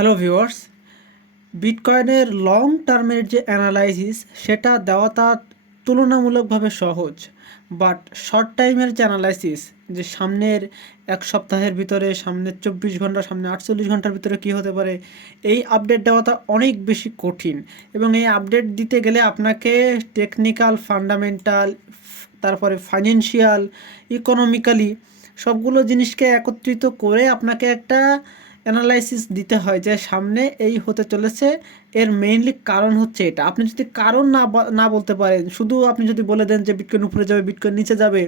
Hello viewers, বিটকয়েনের long টার্মের যে analysis সেটা দেওয়াটা তুলনামূলকভাবে সহজ, বাট শর্ট টাইমের যে অ্যানালাইসিস, যে সামনের এক সপ্তাহের ভিতরে, সামনের 24 ঘন্টা, সামনে 48 ঘন্টার ভিতরে কী হতে পারে, এই আপডেট দেওয়াটা অনেক বেশি কঠিন। এবং এই আপডেট দিতে গেলে আপনাকে টেকনিক্যাল, ফান্ডামেন্টাল, তারপরে ফাইন্যান্সিয়াল, ইকোনমিক্যালি সবগুলো জিনিসকে একত্রিত করে আপনাকে একটা অ্যানালাইসিস দিতে হয় যে সামনে এই হতে চলেছে, এর মেইনলি কারণ হচ্ছে এটা। আপনি যদি কারণ না বলতে পারেন, শুধু আপনি যদি বলে দেন যে বিটকয়েন উপরে যাবে, বিটকয়েন নিচে যাবে,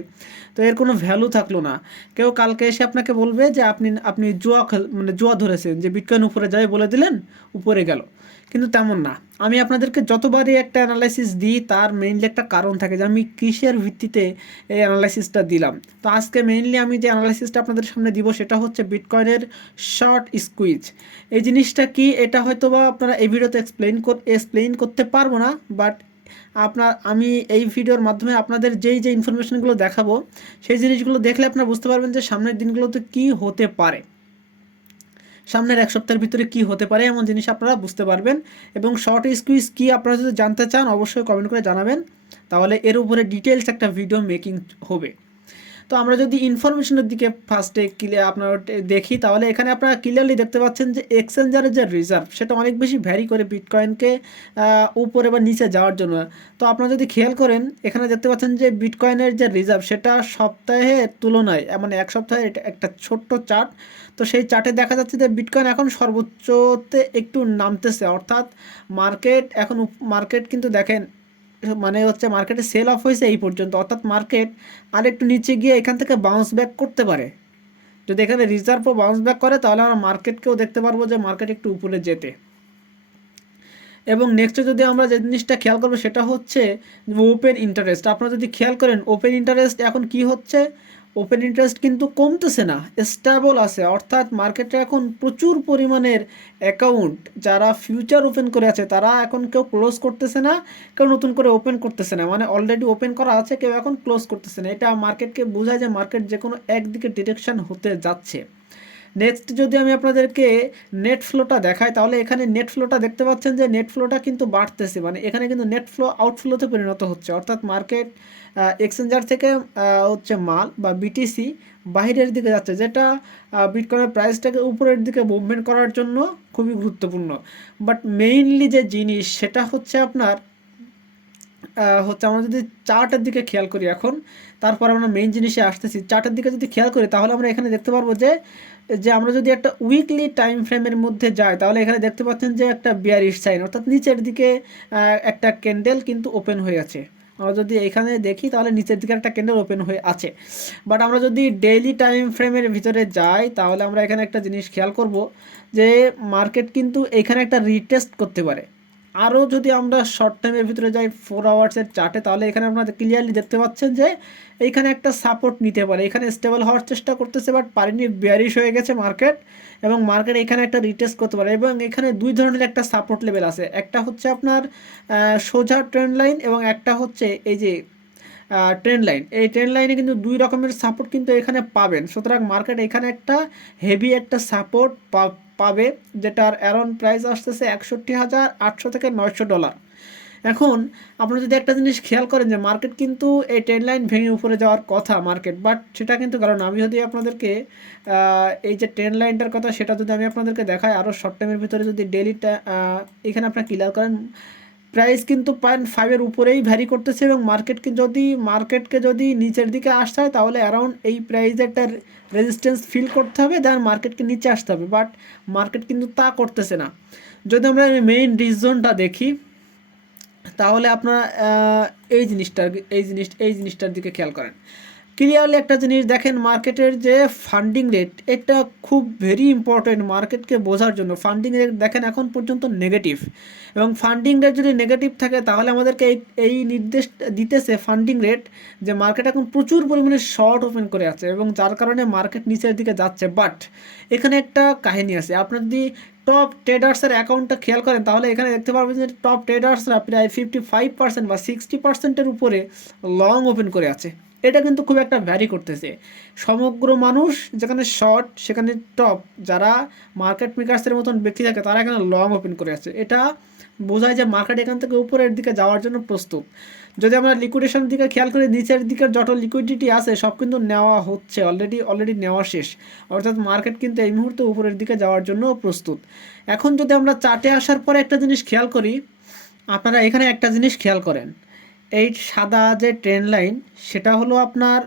তো এর কোনো ভ্যালু থাকলো না। কেউ কালকে এসে আপনাকে বলবে যে আপনি আপনি জুয়া ধরেছেন, যে বিটকয়েন উপরে যাবে বলে দিলেন, উপরে গেল। কিন্তু তেমন না। আমি আপনাদেরকে যতবারই একটা অ্যানালাইসিস দিই তার মেইনলি একটা কারণ থাকে যে আমি কিসের ভিত্তিতে এই অ্যানালাইসিসটা দিলাম। তো আজকে মেইনলি আমি যে অ্যানালাইসিসটা আপনাদের সামনে দিব সেটা হচ্ছে বিটকয়েনের শর্ট স্কুইজ। এই জিনিসটা কি, এটা হয়তো বা আপনারা এই ভিডিওতে এক্সপ্লেইন করতে পারবো না, বাট আমি এই ভিডিওর মাধ্যমে আপনাদের যে ইনফরমেশনগুলো দেখাবো সেই জিনিসগুলো দেখলে আপনারা বুঝতে পারবেন যে সামনের দিনগুলোতে কি হতে পারে, সামনের এক সপ্তাহের ভিতরে কি হতে পারে, এমন জিনিস আপনারা বুঝতে পারবেন। এবং শর্ট স্কুইজ কি আপনারা যদি জানতে চান অবশ্যই কমেন্ট করে জানাবেন, তাহলে এর উপরে ডিটেলস একটা ভিডিও মেকিং হবে। তো আমরা যদি ইনফরমেশনের দিকে ফার্স্টে আপনার দেখি, তাহলে এখানে আপনারা ক্লিয়ারলি দেখতে পাচ্ছেন যে এক্সচেঞ্জারের যে রিজার্ভ সেটা অনেক বেশি ভ্যারি করে বিটকয়েনকে উপরে বা নিচে যাওয়ার জন্য। তো আপনারা যদি খেয়াল করেন, এখানে দেখতে পাচ্ছেন যে বিটকয়েনের যে রিজার্ভ সেটা সপ্তাহের তুলনায়, মানে এক সপ্তাহে এটা একটা ছোট্ট চার্ট। তো সেই চার্টে দেখা যাচ্ছে যে বিটকয়েন এখন সর্বোচ্চতে একটু নামতেছে, অর্থাৎ মার্কেট কিন্তু দেখেন, মানে হচ্ছে মার্কেটে সেল অফ হয়েছে এই পর্যন্ত, অর্থাৎ মার্কেট আর একটু নিচে গিয়ে এখান থেকে বাউন্স ব্যাক করতে পারে। যদি এখানে রিজার্ভও বাউন্স ব্যাক করে তাহলে আমরা মার্কেটকেও দেখতে পারবো যে মার্কেট একটু উপরে যেতে। এবং নেক্সটে যদি আমরা যে জিনিসটা খেয়াল করবো সেটা হচ্ছে ওপেন ইন্টারেস্ট। আপনারা যদি খেয়াল করেন ওপেন ইন্টারেস্ট এখন কি হচ্ছে, ওপেন ইন্টারেস্ট কিন্তু কমতেছে না, স্টেবল আছে। অর্থাৎ মার্কেটে এখন প্রচুর পরিমাণের অ্যাকাউন্ট যারা ফিউচার ওপেন করে আছে তারা এখন কেউ ক্লোজ করতেছে না, কেউ নতুন করে ওপেন করতেছে না, মানে অলরেডি ওপেন করা আছে, কেউ এখন ক্লোজ করতেছে না। এটা মার্কেটকে বোঝায় যে মার্কেট যে কোনো একদিকে ডিরেকশন হতে যাচ্ছে। নেক্সট যদি আমি আপনাদেরকে নেট ফ্লোটা দেখাই, তাহলে এখানে নেট ফ্লোটা দেখতে পাচ্ছেন যে নেট ফ্লোটা কিন্তু বাড়তেছে, মানে এখানে কিন্তু নেট ফ্লো আউটফ্লোতে পরিণত হচ্ছে। অর্থাৎ মার্কেট এক্সচেঞ্জার থেকে হচ্ছে মাল বা বিটিসি বাইরের দিকে যাচ্ছে, যেটা বিটকয়েনের প্রাইসটাকে উপরের দিকে মুভমেন্ট করার জন্য খুবই গুরুত্বপূর্ণ। বাট মেইনলি যে জিনিস সেটা হচ্ছে আপনার আমরা যদি চার্টের দিকে খেয়াল করি এখন, তারপর আমরা মেইন জিনিসে আসতেছি। চার্টের দিকে যদি খেয়াল করি তাহলে আমরা এখানে দেখতে পারবো যে যে আমরা যদি একটা উইকলি টাইম ফ্রেমের মধ্যে যাই তাহলে এখানে দেখতে পাচ্ছেন যে একটা বিয়ারিশ সাইন, অর্থাৎ নিচের দিকে একটা ক্যান্ডেল কিন্তু ওপেন হয়ে আছে। আমরা যদি এখানে দেখি তাহলে নিচের দিকে একটা ক্যান্ডেল ওপেন হয়ে আছে। বাট আমরা যদি ডেইলি টাইম ফ্রেমের ভিতরে যাই তাহলে আমরা এখানে একটা জিনিস খেয়াল করব যে মার্কেট কিন্তু এখানে একটা রিটেস্ট করতে পারে। আরও যদি আমরা শর্ট টাইমের ভিতরে যাই 4 আওয়ার্সের চার্টে, তাহলে এখানে আপনারা ক্লিয়ারলি দেখতে পাচ্ছেন যে এইখানে একটা সাপোর্ট নিতে পারে, এখানে স্টেবল হওয়ার চেষ্টা করতেছে বাট পারেনি, বিয়ারিশ হয়ে গেছে মার্কেট। এবং মার্কেট এখানে একটা রিটেস্ট করতে পারে। এবং এখানে দুই ধরনের একটা সাপোর্ট লেভেল আছে, একটা হচ্ছে আপনার সোজা ট্রেন্ড লাইন এবং একটা হচ্ছে এই যে ট্রেন্ড লাইন। এই ট্রেন্ড লাইনে কিন্তু দুই রকমের সাপোর্ট কিন্তু এখানে পাবেন। সুতরাং মার্কেট এখানে একটা হেভি একটা সাপোর্ট পাবে, যেটার অ্যারাউন্ড প্রাইস আসতেছে 61,800 থেকে $900। এখন আপনারা যদি একটা জিনিস খেয়াল করেন যে মার্কেট কিন্তু এই ট্রেন্ড লাইন ভেঙে উপরে যাওয়ার কথা মার্কেট, বাট সেটা কিন্তু কারণ আমি যদি আপনাদেরকে এই যে ট্রেন্ড লাইনটার কথা সেটা যদি আমি আপনাদেরকে দেখাই আরও শর্ট টাইমের ভিতরে, যদি ডেইলিটা এখানে আপনারা ক্লিয়ার করেন, প্রাইস কিন্তু 0.5-এর উপরেই ভ্যারি করতেছে। এবং মার্কেটকে যদি নিচের দিকে আসতে হয় তাহলে অ্যারাউন্ড এই প্রাইসে একটা রেজিস্ট্যান্স ফিল করতে হবে, দেন মার্কেটকে নিচে আসতে হবে। বাট মার্কেট কিন্তু তা করতেছে না। যদি আমরা মেইন রিজনটা দেখি তাহলে আপনারা এই জিনিসটার দিকে খেয়াল করেন। ক্লিয়ারলি একটা জিনিস দেখেন, মার্কেটের যে ফান্ডিং রেট এটা খুব ভেরি ইম্পর্টেন্ট মার্কেটকে বোঝার জন্য। ফান্ডিং রেট দেখেন এখন পর্যন্ত নেগেটিভ, এবং ফান্ডিং রেট যদি নেগেটিভ থাকে তাহলে আমাদেরকে এই নির্দেশ দিতেছে ফান্ডিং রেট যে মার্কেট এখন প্রচুর পরিমাণে শর্ট ওপেন করে আছে এবং যার কারণে মার্কেট নিচের দিকে যাচ্ছে। বাট এখানে একটা কাহিনী আছে, আপনার যদি টপ ট্রেডার্সের অ্যাকাউন্টটা খেয়াল করেন তাহলে এখানে দেখতে পারবেন যে টপ ট্রেডার্সরা প্রায় 55% বা 60%-এর উপরে লং ওপেন করে আছে। এটা কিন্তু খুব একটা ভ্যারি করতেছে। সমগ্র মানুষ যেখানে শর্ট সেখানে টপ, যারা মার্কেট মেকার্সের মতন ব্যক্তি থাকে তারা এখানে লং ওপেন করে আছে। এটা বোঝায় যে মার্কেট এখান থেকে উপরের দিকে যাওয়ার জন্য প্রস্তুত। যদি আমরা লিকুইডেশন দিকে খেয়াল করি, নিচের দিকের যত লিকুইডিটি আছে সব কিন্তু নেওয়া হচ্ছে, অলরেডি নেওয়া শেষ। অর্থাৎ মার্কেট কিন্তু এই মুহূর্তে উপরের দিকে যাওয়ার জন্য প্রস্তুত। এখন যদি আমরা চার্টে আসার পরে একটা জিনিস খেয়াল করি, আপনারা এখানে একটা জিনিস খেয়াল করেন, এই সাদা যে ট্রেন লাইন সেটা হলো আপনার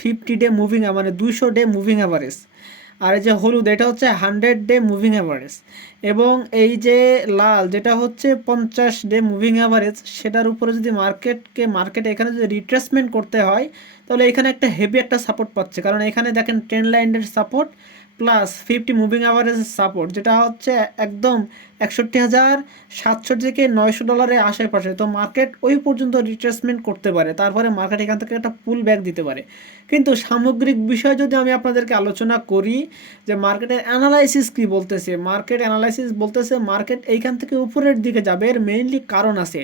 50 ডে মুভিং, মানে 200 ডে মুভিং অ্যাভারেজ। আর এই যে হলুদ এটা হচ্ছে 100 ডে মুভিং অ্যাভারেজ। এবং এই যে লাল যেটা হচ্ছে 50 ডে মুভিং অ্যাভারেজ, সেটার উপরে যদি মার্কেট এখানে যদি রিট্রেসমেন্ট করতে হয়, তাহলে এখানে একটা হেভি একটা সাপোর্ট পাচ্ছে। কারণ এখানে দেখেন ট্রেন লাইনের সাপোর্ট প্লাস 50 মুভিং অ্যাভারেজের সাপোর্ট, যেটা হচ্ছে একদম 61,700 থেকে $900 আশেপাশে। তো মার্কেট ওই পর্যন্ত রিট্রেসমেন্ট করতে পারে, তারপরে মার্কেট এখান থেকে একটা পুল ব্যাক দিতে পারে। কিন্তু সামগ্রিক বিষয় যদি আমি আপনাদেরকে আলোচনা করি যে মার্কেটের অ্যানালাইসিস কী বলতেছে, মার্কেট এইখান থেকে উপরের দিকে যাবে, এর মেইনলি কারণ আছে।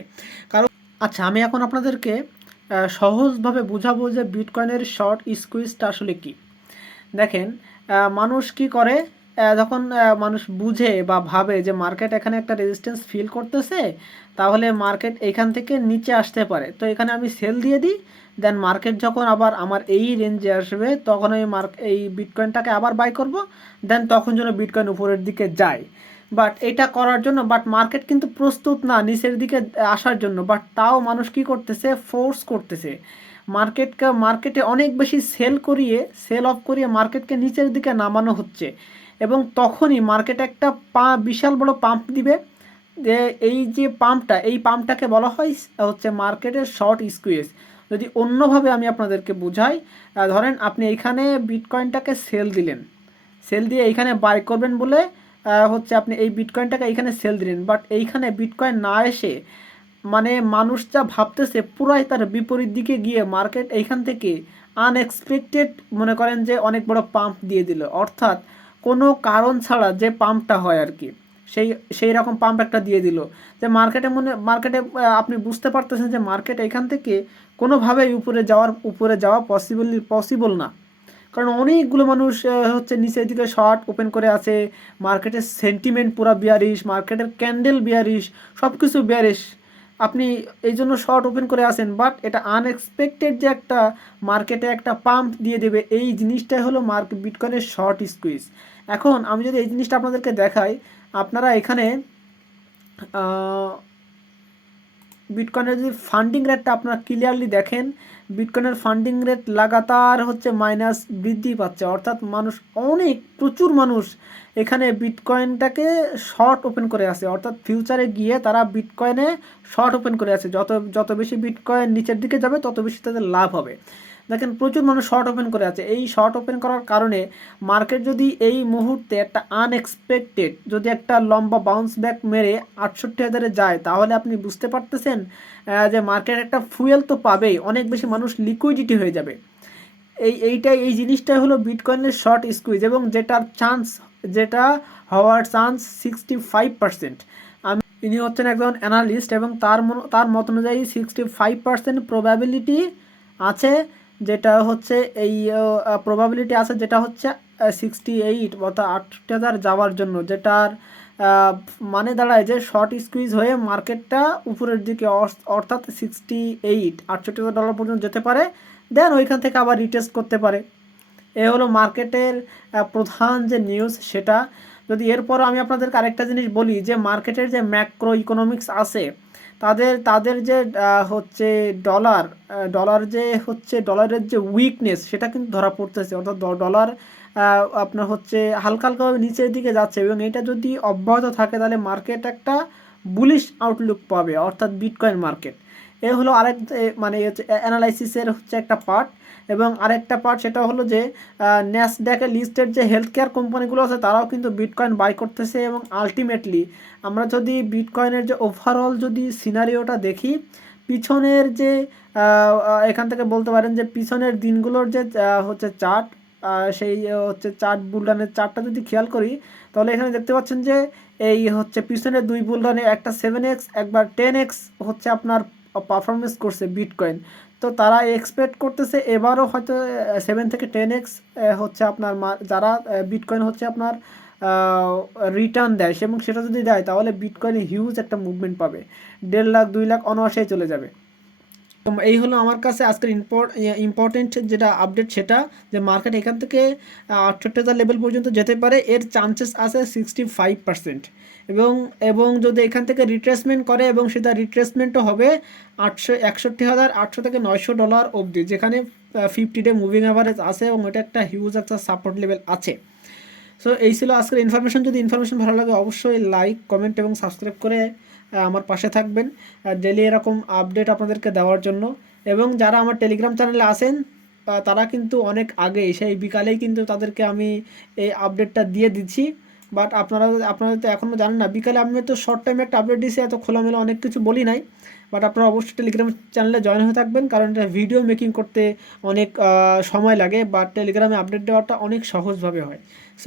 আচ্ছা, আমি এখন আপনাদেরকে সহজভাবে বুঝাবো যে বিটকয়েনের শর্ট স্কুইজটা আসলে কী। দেখেন, মানুষ কি করে, যখন মানুষ বুঝে বা ভাবে যে মার্কেট এখানে একটা রেজিস্ট্যান্স ফিল করতেছে, তাহলে মার্কেট এখান থেকে নিচে আসতে পারে, তো এখানে আমি সেল দিয়ে দিই। দেন মার্কেট যখন আবার আমার এই রেঞ্জে আসবে তখন আমি এই বিটকয়েনটাকে আবার বাই করব। দেন তখন যেন বিটকয়েন উপরের দিকে যায়। বাট এটা করার জন্য মার্কেট কিন্তু প্রস্তুত না নিচের দিকে আসার জন্য, বাট তাও মানুষ কি করতেছে, ফোর্স করতেছে মার্কেটে অনেক বেশি সেল অফ করিয়ে মার্কেটকে নিচের দিকে নামানো হচ্ছে। এবং তখনই মার্কেট একটা বিশাল বড় পাম্প দিবে। যে এই যে এই পাম্পটাকে বলা হয় হচ্ছে মার্কেটের শর্ট স্কুইজ। যদি অন্যভাবে আমি আপনাদেরকে বুঝাই, ধরেন আপনি এইখানে বিটকয়েনটাকে সেল দিয়ে এইখানে বাই করবেন বলে হচ্ছে আপনি এই বিটকয়েনটাকে এইখানে সেল দিলেন, বাট এইখানে বিটকয়েন না এসে মানে মানুষ যা ভাবতেছে পুরাই তার বিপরীত দিকে গিয়ে মার্কেট এইখান থেকে আনএক্সপেক্টেড মনে করেন যে অনেক বড় পাম্প দিয়ে দিল। অর্থাৎ কোনো কারণ ছাড়া যে পাম্পটা হয় আর কি, সেই রকম পাম্প একটা দিয়ে দিল। যে মার্কেটে আপনি বুঝতে পারতেছেন যে মার্কেট এখান থেকে কোনোভাবেই উপরে যাওয়া পসিবল না। কারণ অনেকগুলো মানুষ হচ্ছে নিচের দিকে শর্ট ওপেন করে আছে, মার্কেটের সেন্টিমেন্ট পুরো বিয়ারিশ, মার্কেটের ক্যান্ডেল বিয়ারিশ, সব কিছু বিয়ারিশ। আপনি এই জন্য শর্ট ওপেন করে আসেন, বাট এটা আনএক্সপেক্টেড যে একটা মার্কেটে একটা পাম্প দিয়ে দেবে, এই জিনিসটাই হলো বিটকয়েনের শর্ট স্কুইজ। এখন আমি যদি এই জিনিসটা আপনাদেরকে দেখাই, আপনারা এখানে বিটকয়েনের যদি ফান্ডিং রেটটা আপনারা ক্লিয়ারলি দেখেন, বিটকয়েনের ফান্ডিং রেট লাগাতার হচ্ছে মাইনাস বৃদ্ধি পাচ্ছে। অর্থাৎ প্রচুর মানুষ এখানে বিটকয়েনটাকে শর্ট ওপেন করে আছে, অর্থাৎ ফিউচারে গিয়ে তারা বিটকয়েনে শর্ট ওপেন করে আছে। যত বেশি বিটকয়েন নিচের দিকে যাবে তত বেশি তাদের লাভ হবে। দেখেন, প্রচুর মানুষ শর্ট ওপেন করে আছে। এই শর্ট ওপেন করার কারণে মার্কেট যদি এই মুহূর্তে একটা আনএক্সপেক্টেড যদি একটা লম্বা বাউন্স ব্যাক মেরে 68,000-এ যায়, তাহলে আপনি বুঝতে পারতেছেন যে মার্কেট একটা ফুয়েল তো পাবেই, অনেক বেশি মানুষ লিকুইডিটি হয়ে যাবে। এই জিনিসটাই হলো বিটকয়েনের শর্ট স্কুইজ, এবং যেটা হওয়ার চান্স 65%। ইনি হচ্ছেন একজন অ্যানালিস্ট, এবং তার মত অনুযায়ী 65% প্রবাবিলিটি আছে, যেটা হচ্ছে যেটা হচ্ছে 68 অর্থাৎ 68,000 যাওয়ার জন্য, যেটার মানে দাঁড়ায় যে শর্ট স্কুইজ হয়ে মার্কেটটা উপরের দিকে অর্থাৎ $68 পর্যন্ত যেতে পারে। দেন ওইখান থেকে আবার রিটেস্ট করতে পারে। এ হলো মার্কেটের প্রধান যে নিউজ সেটা। যদি এরপর আমি আপনাদেরকে আরেকটা জিনিস বলি, যে মার্কেটের যে ম্যাক্রো ইকোনমিক্স আছে, তাদের যে হচ্ছে ডলারের যে উইকনেস সেটা কিন্তু ধরা পড়তেছে। অর্থাৎ ডলার আপনার হচ্ছে হালকা হালকাভাবে নিচের দিকে যাচ্ছে, এবং এটা যদি অব্যাহত থাকে তাহলে মার্কেট একটা বুলিশ আউটলুক পাবে, অর্থাৎ বিটকয়েন মার্কেট। এ হলো মানে অ্যানালাইসিসের হচ্ছে একটা পার্ট। এবং আরেকটা পার্ট সেটা হলো যে ন্যাসড্যাকে লিস্টেড যে হেলথ কেয়ার কোম্পানিগুলো আছে তারাও কিন্তু বিটকয়েন বাই করতেছে। এবং আলটিমেটলি আমরা যদি বিটকয়েনের যে ওভারঅল যদি সিনারিওটা দেখি, পিছনের যে এখান থেকে বলতে পারেন যে পিছনের দিনগুলোর যে হচ্ছে চার্ট, সেই হচ্ছে বুলডানের চার্টটা যদি খেয়াল করি, তাহলে এখানে দেখতে পাচ্ছেন যে এই হচ্ছে পিছনের দুই বুলডানে একটা 7x একবার 10x হচ্ছে আপনার পারফরমেন্স করছে বিটকয়েন। তো তারা এক্সপেক্ট করতেছে এবারও হয়তো 7 থেকে 10x হচ্ছে আপনার যারা বিটকয়েন হচ্ছে আপনার রিটার্ন দেয়, এবং সেটা যদি দেয় তাহলে বিটকয়েনে হিউজ একটা মুভমেন্ট পাবে, 1.5 লাখ 2 লাখ অনায়াসেই চলে যাবে। তো এই হলো আমার কাছে আজকের ইম্পর্টেন্ট যেটা আপডেট, সেটা যে মার্কেট এখান থেকে 68,000 লেভেল পর্যন্ত যেতে পারে, এর চান্সেস আছে 65%। এবং এবং যদি এখান থেকে রিট্রেসমেন্ট করে, এবং সেটা রিট্রেসমেন্টও হবে 61,800 থেকে $900 অবধি, যেখানে 50 ডে মুভিং অ্যাভারেজ আছে, এবং এটা একটা হিউজ একটা সাপোর্ট লেভেল আছে। সো এই ছিল আজকের ইনফরমেশন। যদি ইনফরমেশন ভালো লাগে অবশ্যই লাইক, কমেন্ট এবং সাবস্ক্রাইব করে আমার পাশে থাকবেন ডেলি এরকম আপডেট আপনাদেরকে দেওয়ার জন্য। এবং যারা আমার টেলিগ্রাম চ্যানেলে আসেন তারা কিন্তু অনেক আগে, সেই বিকালেই কিন্তু তাদেরকে আমি এই আপডেটটা দিয়ে দিচ্ছি। বাট আপনারা তো এখনও জানেন না, বিকালে আমি তো শর্ট টাইমে একটা আপডেট দিয়েছি, এত খোলামেলা অনেক কিছু বলি নাই। বাট আপনারা অবশ্যই টেলিগ্রাম চ্যানেলে জয়েন হয়ে থাকবেন, কারণ এটা ভিডিও মেকিং করতে অনেক সময় লাগে, বাট টেলিগ্রামে আপডেট দেওয়াটা অনেক সহজভাবে হয়। সো